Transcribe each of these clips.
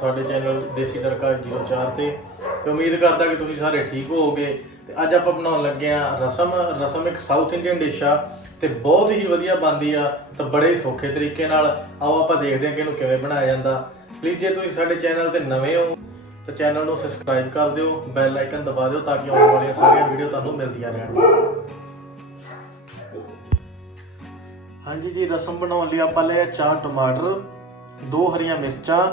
ਸਾਡੇ ਚੈਨਲ ਦੇਸੀ ਤੜਕਾ 04 ਤੇ ਤੇ ਉਮੀਦ ਕਰਦਾ ਕਿ ਤੁਸੀਂ ਸਾਰੇ ਠੀਕ ਹੋਵੋਗੇ। ਤੇ ਅੱਜ ਆਪਾਂ ਬਣਾਉਣ ਲੱਗੇ ਆ ਰਸਮ ਰਸਮ ਇੱਕ ਸਾਊਥ ਇੰਡੀਅਨ ਡਿਸ਼ ਆ ਤੇ ਬਹੁਤ ਹੀ ਵਧੀਆ ਬਣਦੀ ਆ ਤੇ ਬੜੇ ਸੌਖੇ ਤਰੀਕੇ ਨਾਲ ਆਓ ਆਪਾਂ ਦੇਖਦੇ ਹਾਂ ਕਿ ਇਹਨੂੰ ਕਿਵੇਂ ਬਣਾਇਆ ਜਾਂਦਾ। ਪਲੀਜ਼ ਜੇ ਤੁਸੀਂ ਸਾਡੇ ਚੈਨਲ ਤੇ ਨਵੇਂ ਹੋ ਤਾਂ ਚੈਨਲ ਨੂੰ ਸਬਸਕ੍ਰਾਈਬ ਕਰ ਦਿਓ ਬੈਲ ਆਈਕਨ ਦਬਾ ਦਿਓ ਤਾਂ ਕਿ ਆਉਣ ਵਾਲੀਆਂ ਸਾਰੀਆਂ ਵੀਡੀਓ ਤੁਹਾਨੂੰ ਮਿਲਦੀਆਂ ਰਹਿਣ। ਹਾਂਜੀ ਜੀ, ਰਸਮ ਬਣਾਉਣ ਲਈ ਆਪਾਂ ਲਿਆ ਚਾਰ ਟਮਾਟਰ, ਦੋ ਹਰੀਆਂ ਮਿਰਚਾਂ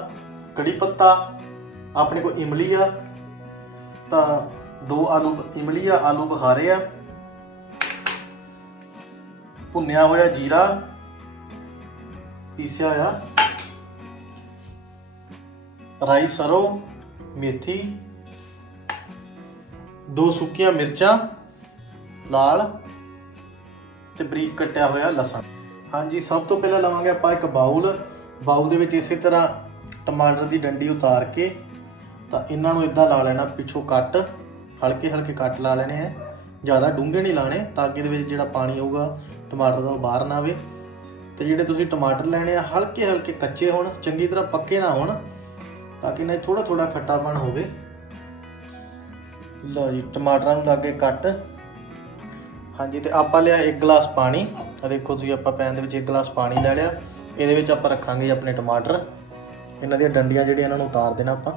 ਕੜੀ ਪੱਤਾ, ਆਪਣੇ ਕੋਲ ਇਮਲੀ ਆ, ਤਾਂ ਦੋ ਆਲੂ, ਇਮਲੀ ਆ, ਆਲੂ ਬੁਖਾਰੇ ਆ, ਭੁੰਨਿਆ ਹੋਇਆ ਜੀਰਾ, ਪੀਸਿਆ ਹੋਇਆ ਰਾਈ ਸਰੋਂ, ਮੇਥੀ, ਦੋ ਸੁੱਕੀਆਂ ਮਿਰਚਾਂ, ਲਾਲ ਤੇ ਬਰੀਕ ਕੱਟਿਆ ਹੋਇਆ ਲਸਣ। ਹਾਂਜੀ, ਸਭ ਤੋਂ ਪਹਿਲਾਂ ਲਵਾਂਗੇ ਆਪਾਂ ਇੱਕ ਬਾਉਲ ਬਾਉਲ ਦੇ ਵਿੱਚ ਇਸੇ ਤਰ੍ਹਾਂ ਟਮਾਟਰ ਦੀ ਡੰਡੀ ਉਤਾਰ ਕੇ ਤਾਂ ਇਹਨਾਂ ਨੂੰ ਇਦਾਂ ਲਾ ਲੈਣਾ, ਪਿੱਛੋਂ ਕੱਟ, ਹਲਕੇ ਹਲਕੇ ਕੱਟ ਲਾ ਲੈਣੇ ਆ। ਜ਼ਿਆਦਾ ਡੂੰਘੇ ਨਹੀਂ ਲਾਣੇ, ਤਾਂ ਕਿ ਇਹਦੇ ਵਿੱਚ ਜਿਹੜਾ ਪਾਣੀ ਆਊਗਾ, ਟਮਾਟਰ ਦਾ ਬਾਹਰ ਨਾ ਆਵੇ। ਤੇ ਜਿਹੜੇ ਤੁਸੀਂ ਟਮਾਟਰ ਲੈਣੇ ਆ, ਹਲਕੇ ਹਲਕੇ ਕੱਚੇ ਹੋਣ, ਚੰਗੀ ਤਰ੍ਹਾਂ ਪੱਕੇ ਨਾ ਹੋਣ, ਤਾਂ ਕਿ ਇਹਨਾਂ 'ਚ ਥੋੜਾ ਥੋੜਾ ਖੱਟਾਪਣ ਹੋਵੇ। ਲਓ ਜੀ, ਟਮਾਟਰਾਂ ਨੂੰ ਲਾਗੇ ਕੱਟ। ਹਾਂਜੀ, ਤੇ ਆਪਾਂ ਲਿਆ 1 ਗਲਾਸ ਪਾਣੀ। ਆ ਦੇਖੋ ਤੁਸੀਂ, ਆਪਾਂ ਪੈਨ ਦੇ ਵਿੱਚ 1 ਗਲਾਸ ਪਾਣੀ ਲੈ ਲਿਆ। ਇਹਦੇ ਵਿੱਚ ਆਪਾਂ ਰੱਖਾਂਗੇ ਆਪਣੇ ਟਮਾਟਰ। ਇਹਨਾਂ ਦੀਆਂ ਡੰਡੀਆਂ ਜਿਹੜੀਆਂ ਇਹਨਾਂ ਨੂੰ ਉਤਾਰ ਦੇਣਾ ਆਪਾਂ।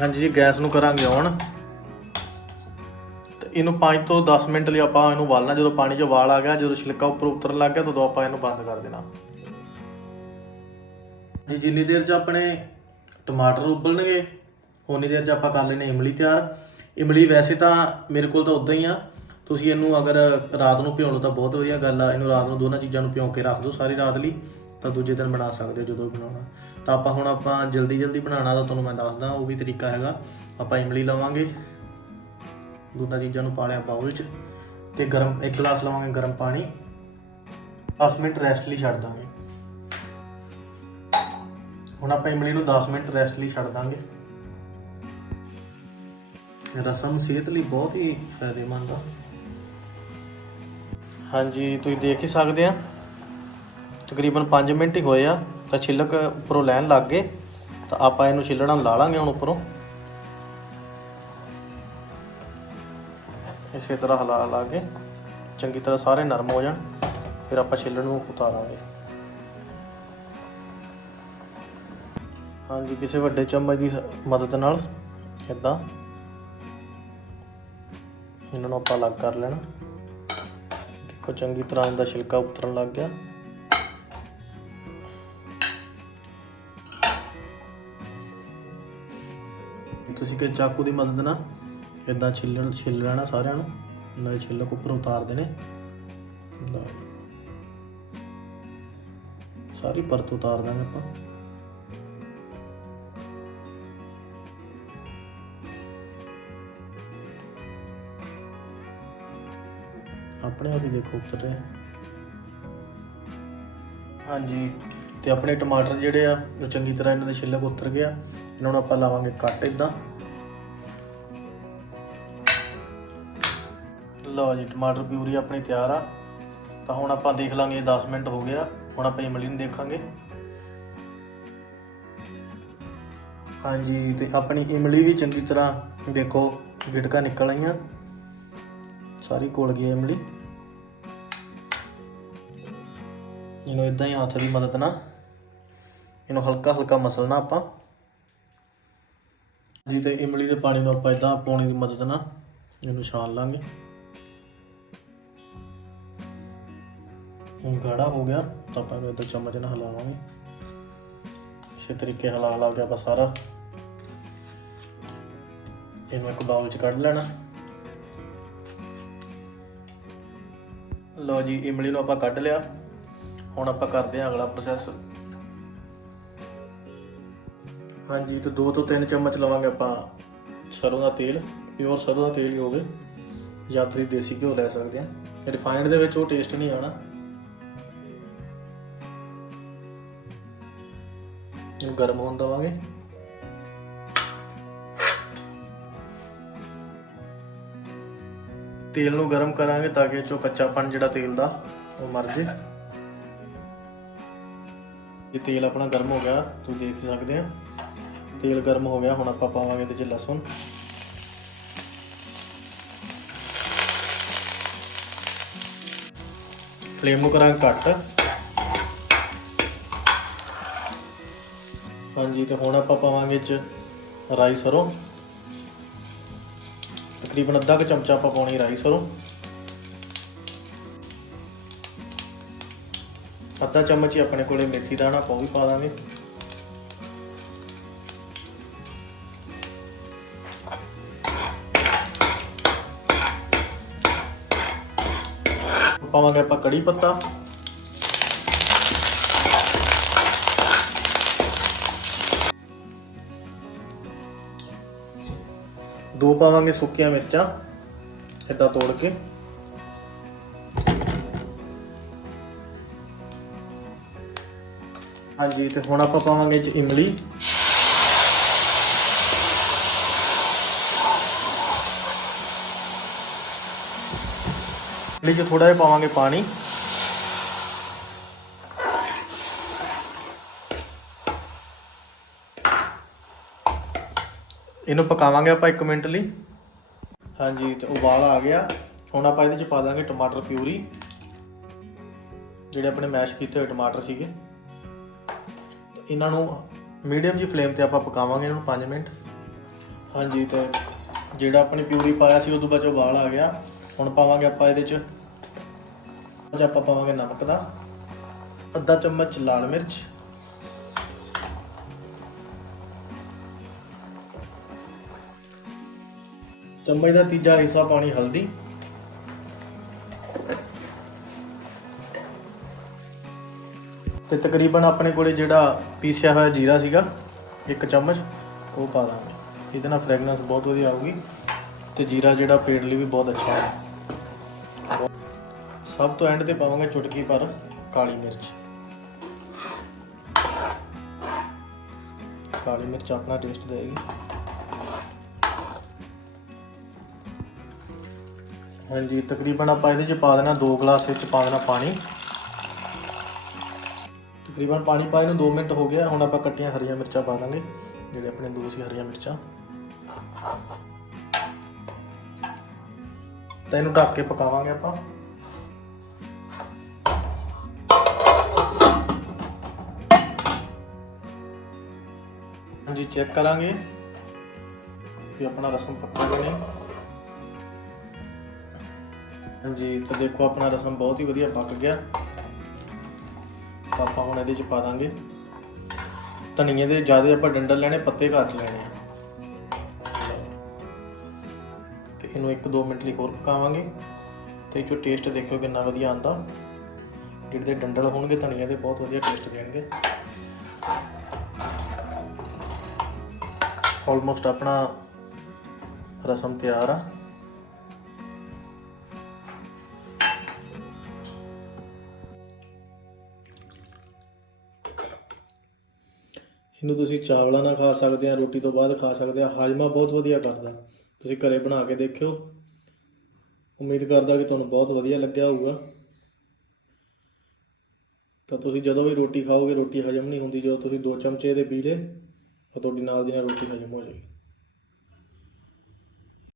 ਹਾਂਜੀ ਜੀ, ਗੈਸ ਨੂੰ ਕਰਾਂਗੇ ਔਨ ਤੇ ਇਹਨੂੰ 5 ਤੋਂ 10 ਮਿੰਟ ਲਈ ਆਪਾਂ ਇਹਨੂੰ ਉਬਾਲਣਾ, ਜਦੋਂ ਪਾਣੀ 'ਚ ਉਬਾਲ ਆ ਗਿਆ, ਜਦੋਂ ਛਿਲਕਾ ਉੱਪਰ ਉਤਰਨ ਲੱਗ ਗਿਆ ਤਦੋਂ ਆਪਾਂ ਇਹਨੂੰ ਬੰਦ ਕਰ ਦੇਣਾ। ਜੀ, ਜਿੰਨੀ ਦੇਰ 'ਚ ਆਪਣੇ ਟਮਾਟਰ ਉਬਲਣਗੇ, ਉਨੀ ਦੇਰ 'ਚ ਆਪਾਂ ਕਰ ਲੈਣੇ ਇਮਲੀ ਤਿਆਰ। ਇਮਲੀ ਵੈਸੇ ਤਾਂ ਮੇਰੇ ਕੋਲ ਤਾਂ ਉਦਾਂ ਹੀ ਆ। ਤੁਸੀਂ ਇਹਨੂੰ ਅਗਰ ਰਾਤ ਨੂੰ ਭਿਉਂ ਲਓ ਤਾਂ ਬਹੁਤ ਵਧੀਆ ਗੱਲ ਆ, ਇਹਨੂੰ ਰਾਤ ਨੂੰ ਦੋਨਾਂ ਚੀਜ਼ਾਂ ਨੂੰ ਭਿਉਂ ਕੇ ਰੱਖ ਦਿਓ ਸਾਰੀ ਰਾਤ ਲਈ, ਤਾਂ ਦੂਜੇ ਦਿਨ ਬਣਾ ਸਕਦੇ ਹੋ ਜਦੋਂ ਬਣਾਉਣਾ। ਤਾਂ ਆਪਾਂ ਹੁਣ ਆਪਾਂ ਜਲਦੀ ਜਲਦੀ ਬਣਾਉਣਾ ਤਾਂ ਤੁਹਾਨੂੰ ਮੈਂ ਦੱਸਦਾ, ਉਹ ਵੀ ਤਰੀਕਾ ਹੈਗਾ। ਆਪਾਂ ਇਮਲੀ ਲਵਾਂਗੇ, ਦੋਨਾਂ ਚੀਜ਼ਾਂ ਨੂੰ ਪਾ ਲਿਆ ਬਾਉਲ 'ਚ, ਤੇ ਗਰਮ ਇੱਕ ਗਲਾਸ ਲਵਾਂਗੇ ਗਰਮ ਪਾਣੀ। 10 ਮਿੰਟ ਰੈਸਟ ਲਈ ਛੱਡ ਦਾਂਗੇ। ਹੁਣ ਆਪਾਂ ਇਮਲੀ ਨੂੰ 10 ਮਿੰਟ ਰੈਸਟ ਲਈ ਛੱਡ ਦਾਂਗੇ। ਰਸਮ ਸਿਹਤ ਲਈ ਬਹੁਤ ਹੀ ਫਾਇਦੇਮੰਦ ਆ। ਹਾਂਜੀ, ਤੁਸੀਂ ਦੇਖ ਹੀ ਸਕਦੇ ਆ। ਤਕਰੀਬਨ 5 ਮਿੰਟ ਹੀ ਹੋਏ ਆ, ਤਾਂ ਛਿੱਲਕ ਉੱਪਰੋਂ ਲੈਣ ਲੱਗ ਗਏ। ਤਾਂ ਆਪਾਂ ਇਹਨੂੰ ਛਿੱਲਣਾ ਲਾ ਲਾਂਗੇ ਹੁਣ ਉੱਪਰੋਂ। ਇਸੇ ਤਰ੍ਹਾਂ ਹਲਾ ਲਾ ਕੇ ਚੰਗੀ ਤਰ੍ਹਾਂ ਸਾਰੇ ਨਰਮ ਹੋ ਜਾਣ, ਫਿਰ ਆਪਾਂ ਛਿੱਲਣ ਨੂੰ ਉਤਾਰਾਂਗੇ। ਹਾਂਜੀ, ਕਿਸੇ ਵੱਡੇ ਚਮਚ ਦੀ ਮਦਦ ਨਾਲ ਇਦਾਂ ਇਹਨਾਂ ਨੂੰ ਆਪਾਂ ਅਲੱਗ ਕਰ ਲੈਣਾ। ਦੇਖੋ, ਚੰਗੀ ਤਰ੍ਹਾਂ ਇਹਦਾ ਛਿਲਕਾ ਉਤਰਨ ਲੱਗ ਗਿਆ। ਤੁਸੀਂ ਕਿ ਚਾਕੂ ਦੀ ਮਦਦ ਨਾਲ ਇਦਾਂ ਛਿੱਲਣ, ਛਿੱਲ ਲੈਣਾ ਸਾਰਿਆਂ ਨੂੰ, ਨਾਲੇ ਛਿੱਲਕ ਉੱਪਰ ਉਤਾਰ ਦੇਣੇ ਸਾਰੀ ਪਰਤ ਉਤਾਰ ਦਾਂਗੇ ਆਪਾਂ। ਆਪਣੇ ਆਪ ਹੀ ਦੇਖੋ ਉਤਰ ਰਿਹਾ। ਹਾਂਜੀ, ਤੇ ਆਪਣੇ ਟਮਾਟਰ ਜਿਹੜੇ ਆ, ਉਹ ਚੰਗੀ ਤਰ੍ਹਾਂ ਇਹਨਾਂ ਦੇ ਛਿੱਲਕ ਉਤਰ ਗਿਆ ਇਹਨਾਂ ਨੂੰ ਆਪਾਂ ਲਾਵਾਂਗੇ ਕੱਟ ਇਦਾਂ ਲਓ ਜੀ, ਟਮਾਟਰ ਪਿਊਰੀ ਆਪਣੀ ਤਿਆਰ ਆ। ਤਾਂ ਹੁਣ ਆਪਾਂ ਦੇਖ ਲਾਂਗੇ 10 ਮਿੰਟ ਹੋ ਗਿਆ ਹੁਣ ਆਪਾਂ ਇਮਲੀ ਨੂੰ ਦੇਖਾਂਗੇ। ਹਾਂਜੀ, ਤੇ ਆਪਣੀ ਇਮਲੀ ਵੀ ਚੰਗੀ ਤਰ੍ਹਾਂ ਦੇਖੋ, ਗਿਟਕਾ ਨਿਕਲ ਆਈਆਂ। ਸਾਰੀ ਕੋਲ ਗਈ ਇਮਲੀ। ਇਹਨੂੰ ਇਦਾਂ ਹੀ ਹੱਥ ਦੀ ਮਦਦ ਨਾਲ ਇਹਨੂੰ ਹਲਕਾ ਹਲਕਾ ਮਸਲਣਾ ਆਪਾਂ ਜੀ ਤੇ ਇਮਲੀ ਦੇ ਪਾਣੀ ਨੂੰ ਆਪਾਂ ਇਦਾਂ ਪਾਣੀ ਦੀ ਮਦਦ ਨਾਲ ਇਹਨੂੰ ਛਾਣ ਲਾਂਗੇ। ਹੁਣ ਗਾੜਾ ਹੋ ਗਿਆ ਤਾਂ ਆਪਾਂ ਇਹਨੂੰ ਇਦਾਂ ਚਮਚ ਨਾਲ ਹਿਲਾਵਾਂਗੇ। ਇਸੇ ਤਰੀਕੇ ਹਿਲਾ ਹਿਲਾ ਕੇ ਆਪਾਂ ਸਾਰਾ ਇਹਨੂੰ ਇੱਕ ਬਾਉਲ 'ਚ ਕੱਢ ਲੈਣਾ। ਲਓ ਜੀ, ਇਮਲੀ ਨੂੰ ਆਪਾਂ ਕੱਢ ਲਿਆ। ਹੁਣ ਆਪਾਂ ਕਰਦੇ ਹਾਂ ਅਗਲਾ ਪ੍ਰੋਸੈਸ ਹਾਂਜੀ, ਤੇ 2 ਤੋਂ 3 ਚਮਚ ਲਵਾਂਗੇ ਆਪਾਂ ਸਰੋਂ ਦਾ ਤੇਲ। ਪਿਓਰ ਸਰੋਂ ਦਾ ਤੇਲ ਹੀ ਹੋਵੇ, ਜਾਂ ਤੁਸੀਂ ਦੇਸੀ ਘਿਓ ਲੈ ਸਕਦੇ ਆ। ਰਿਫਾਈਨਡ ਦੇ ਵਿੱਚ ਉਹ ਟੇਸਟ ਨਹੀਂ ਆਣਾ ਇਹਨੂੰ ਗਰਮ ਹੋਣ ਦਵਾਂਗੇ। ਤੇਲ ਨੂੰ ਗਰਮ ਕਰਾਂਗੇ ਤਾਂ ਕਿ ਚੋਂ ਕੱਚਾਪਣ ਜਿਹੜਾ ਤੇਲ ਦਾ, ਉਹ ਮਰ ਜੇ। ਇਹ ਤੇਲ ਆਪਣਾ ਗਰਮ ਹੋ ਗਿਆ, ਤੁਸੀਂ ਦੇਖ ਸਕਦੇ ਆ ਤੇਲ ਗਰਮ ਹੋ ਗਿਆ, ਹੁਣ ਆਪਾਂ ਪਾਵਾਂਗੇ ਇਹਦੇ 'ਚ ਲਸਣ। ਫਲੇਮ ਨੂੰ ਕਰਾਂ ਘੱਟ। ਹਾਂਜੀ, ਤੇ ਹੁਣ ਆਪਾਂ ਪਾਵਾਂਗੇ 'ਚ ਰਾਈ ਸਰੋਂ। ਤਕਰੀਬਨ ਅੱਧਾ ਕੁ ਚਮਚਾ ਆਪਾਂ ਪਾਉਣੀ ਰਾਈ ਸਰੋਂ ਅੱਧਾ ਚਮਚ ਹੀ ਆਪਣੇ ਕੋਲੇ ਮੇਥੀ ਦਾਣਾ, ਆਪਾਂ ਵੀ ਪਾ ਦਾਂਗੇ। ਪਾਵਾਂਗੇ ਆਪਾਂ ਕੜੀ ਪੱਤਾ। ਦੋ ਪਾਵਾਂਗੇ ਸੁੱਕੀਆਂ ਮਿਰਚਾਂ, ਏਦਾਂ ਤੋੜ ਕੇ। ਹਾਂਜੀ, ਤੇ ਹੁਣ ਆਪਾਂ ਪਾਵਾਂਗੇ 'ਚ ਇਮਲੀ। ਇਮਲੀ 'ਚ ਥੋੜਾ ਜਿਹਾ ਪਾਵਾਂਗੇ ਪਾਣੀ। ਇਹਨੂੰ ਪਕਾਵਾਂਗੇ ਆਪਾਂ 1 ਮਿੰਟ ਲਈ। ਹਾਂਜੀ, ਤੇ ਉਬਾਲ ਆ ਗਿਆ। ਹੁਣ ਆਪਾਂ ਇਹਦੇ 'ਚ ਪਾ ਦਾਂਗੇ ਟਮਾਟਰ ਪਿਊਰੀ, ਜਿਹੜੇ ਆਪਣੇ ਮੈਸ਼ ਕੀਤੇ ਹੋਏ ਟਮਾਟਰ ਸੀਗੇ। ਇਹਨਾਂ ਨੂੰ ਮੀਡੀਅਮ ਜੀ ਫਲੇਮ ਤੇ ਆਪਾਂ ਪਕਾਵਾਂਗੇ ਇਹਨੂੰ ਨੂੰ 5 ਮਿੰਟ। ਹਾਂਜੀ, ਤੇ ਜਿਹੜਾ ਆਪਣੀ ਪਿਊਰੀ ਪਾਇਆ ਸੀ ਉਦੋਂ ਬਾਅਦ ਉਬਾਲ ਆ ਗਿਆ। ਹੁਣ ਪਾਵਾਂਗੇ ਆਪਾਂ ਇਹਦੇ 'ਚ, ਅੱਜ ਆਪਾਂ ਪਾਵਾਂਗੇ ਨਮਕ ਦਾ। ਅੱਧਾ ਚਮਚ ਲਾਲ ਮਿਰਚ। ਚਮਚ ਦਾ ਤੀਜਾ ਹਿੱਸਾ ਪਾਣੀ, ਹਲਦੀ। ਤੇ ਤਕਰੀਬਨ ਆਪਣੇ ਕੋਲੇ ਜਿਹੜਾ ਪੀਸਿਆ ਹੋਇਆ ਜੀਰਾ ਸੀਗਾ, ਇੱਕ ਚਮਚ, ਉਹ ਪਾ ਦਾਂਗੇ। ਇਹਦੇ ਨਾਲ ਫ੍ਰੈਗਨੈਂਸ ਬਹੁਤ ਵਧੀਆ ਆਊਗੀ ਤੇ ਜੀਰਾ ਜਿਹੜਾ ਪੇਟ ਲਈ ਵੀ ਬਹੁਤ ਅੱਛਾ ਹੈ। ਸਭ ਤੋਂ ਐਂਡ ਤੇ ਪਾਵਾਂਗੇ ਚੁਟਕੀ ਪਰ ਕਾਲੀ ਮਿਰਚ। ਕਾਲੀ ਮਿਰਚ ਆਪਣਾ ਟੇਸਟ ਦੇਗੀ। ਹਾਂਜੀ, ਤਕਰੀਬਨ ਆਪਾਂ ਇਹਦੇ ਚ ਪਾ ਦੇਣਾ 2 ਗਲਾਸ ਵਿੱਚ ਪਾ ਦੇਣਾ ਪਾਣੀ। ਤਕਰੀਬਨ ਪਾਣੀ ਪਾਏ ਨੂੰ 2 ਮਿੰਟ ਹੋ ਗਿਆ, ਹੁਣ ਆਪਾਂ ਕੱਟੀਆਂ ਹਰੀਆਂ ਮਿਰਚਾਂ ਪਾ ਦਾਂਗੇ। ਜਿਹੜੇ ਆਪਣੇ ਦੋ ਸੀ ਹਰੀਆਂ ਮਿਰਚਾਂ। ਤਾਂ ਇਹਨੂੰ ਢੱਕ ਕੇ ਪਕਾਵਾਂਗੇ ਆਪਾਂ। ਹਾਂਜੀ, ਚੈੱਕ ਕਰਾਂਗੇ ਕਿ ਆਪਣਾ ਰਸਮ ਪੱਕਾ ਕਿ ਨਹੀਂ। ਹਾਂਜੀ ਤਾਂ ਦੇਖੋ ਆਪਣਾ ਰਸਮ ਬਹੁਤ ਹੀ ਵਧੀਆ ਪੱਕ ਗਿਆ। ਤਾਂ ਆਪਾਂ ਹੁਣ ਇਹਦੇ ਚ ਪਾ ਦਾਂਗੇ। ਧਨੀਏ ਦੇ ਜ਼ਿਆਦਾ ਆਪਾਂ ਡੰਡਲ ਲੈਣੇ, ਪੱਤੇ ਘੱਟ ਲੈਣੇ। ਆ। ਤੇ ਇਹਨੂੰ 1-2 ਮਿੰਟ ਲਈ ਹੋਰ ਪਕਾਵਾਂਗੇ। ਤੇ ਇਹ ਚੋਂ ਟੇਸਟ ਦੇਖਿਓ ਕਿੰਨਾ ਵਧੀਆ ਆਂਦਾ ਜਿਹੜੇ ਦੇ ਡੰਡਲ ਹੋਣਗੇ, ਧਨੀਏ ਦੇ ਬਹੁਤ ਵਧੀਆ ਟੇਸਟ ਦੇਣਗੇ। ਆਲਮੋਸਟ ਆਪਣਾ ਰਸਮ ਤਿਆਰ ਆ। ਇਹਨੂੰ ਤੁਸੀਂ ਚਾਵਲਾਂ ਨਾਲ ਖਾ ਸਕਦੇ ਆ, ਰੋਟੀ ਤੋਂ ਬਾਅਦ ਖਾ ਸਕਦੇ ਆ, ਹਾਜਮਾ ਬਹੁਤ ਵਧੀਆ ਕਰਦਾ। ਤੁਸੀਂ ਘਰੇ ਬਣਾ ਕੇ ਦੇਖਿਓ। ਉਮੀਦ ਕਰਦਾ ਕਿ ਤੁਹਾਨੂੰ ਬਹੁਤ ਵਧੀਆ ਲੱਗਿਆ ਹੋਊਗਾ। ਤਾਂ ਤੁਸੀਂ ਜਦੋਂ ਵੀ ਰੋਟੀ ਖਾਓਗੇ, ਰੋਟੀ ਹਜਮ ਨਹੀਂ ਹੁੰਦੀ, ਜਦੋਂ ਤੁਸੀਂ ਦੋ ਚਮਚੇ ਦੇ ਪੀ ਲਏ ਤਾਂ ਤੁਹਾਡੀ ਨਾਲ ਦੀ ਨਾਲ ਰੋਟੀ ਹਜਮ ਹੋ ਜਾਏਗੀ।